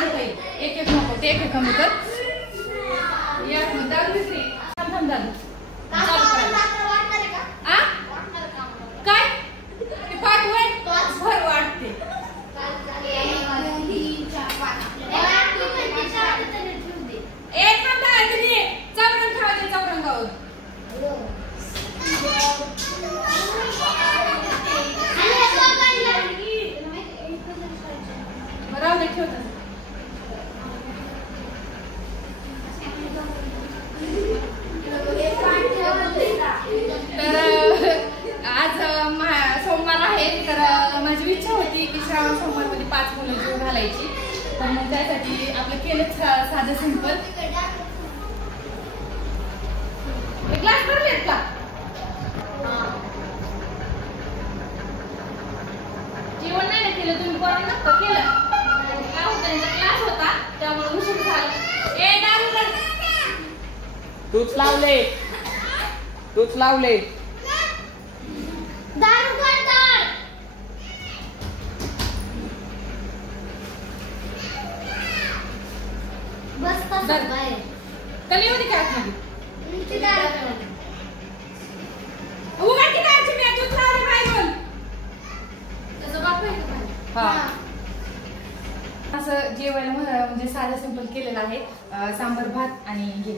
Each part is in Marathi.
आणता येईल. एक एक नको, ते एक एक कमी कर. एक दारू दुसरी थांब थांब दारू काय ते पाठ वय भर वाटते. ए थांबा तुम्ही चौरंग खावा चौरंगावर राहू ठेवतात. तर आज सोमवार आहे. तर माझी इच्छा होती की श्रावण सोमवारमध्ये 5 मुलं जीव घालायची. तर मग त्यासाठी आपलं केलं साधं सिंपल. ग्लास भरलेत का? जेवण नाही ना केलं तुम्ही? कोण नसतं केलं काय होतं? क्लास होता त्यामुळे उशीर झाला. ए दारू तूच लावले दारू करतात. बस तसं बाहेर कमी होती काय आतमध्ये? उघड की काय मी दूध लावले बाहेरून. त्याचा बाप आहे का? हा. असं जेवायला म्हणजे साधं सिंपल केलेलं आहे. सांबर भात आणि हे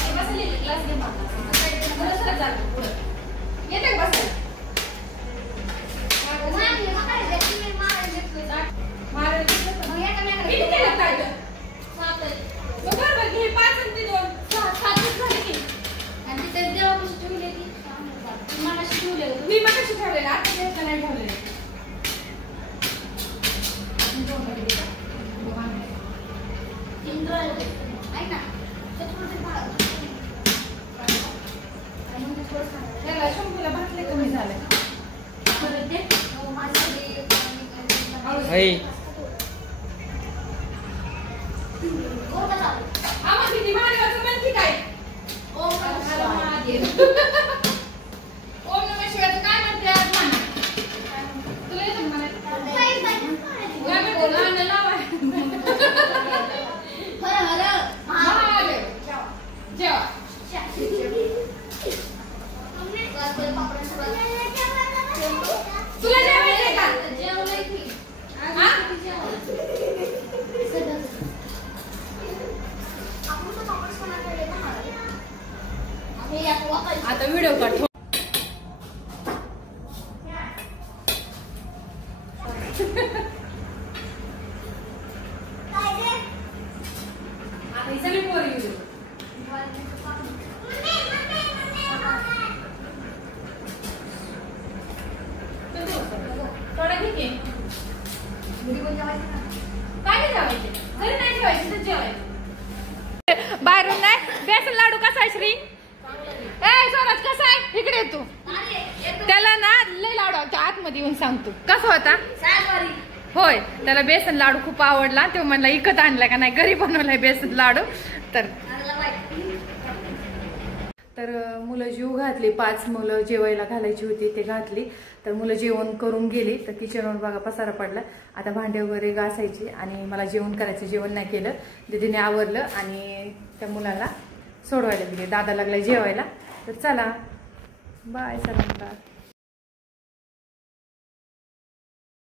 ग्लास घे येते बसायला. बरोबर घे 5 आणि ते 2 6 झाले की. आणि तिथे देवापाशी ठेवले की मगाशी ठेवले. मी मगाशी ठेवलेलं आता ते नाही ठेवलेलं. शंभूला भातले कमी झाले. किती महादेवाचं म्हणते काय? ओम नमः शिवायचं काय म्हणते? तुला येतं तुला जेवायचंय का? आता व्हिडिओ काढ. आता सगळे पोरी व्हिडिओ थोडा घे. काय नाही जेवायचे? घरी नाही जेवायचे तर जेवायचे. बाहेरून नाही. बेसन लाडू कसा आहे श्री? ए स्वराज कसा आहे? इकडे ये तू. त्याला ना लय लाडू आतमध्ये येऊन सांगतो कसा होता. होय त्याला बेसन लाडू खूप आवडला. तो म्हणला इकत आणलाय का नाही घरी बनवलाय बेसन लाडू. तर मुलं जीव घातली. 5 मुलं जेवायला घालायची होती ते घातली. तर मुलं जेवण करून गेली. तर किचनवर बघा पसारा पडला. आता भांडे वगैरे घासायची आणि मला जेवण करायचं. जेवण नाही केलं. दीदीने आवरलं आणि त्या मुलाला सोडवायला दिले. दादा लागला जेवायला. तर चला बाय सर्वांना.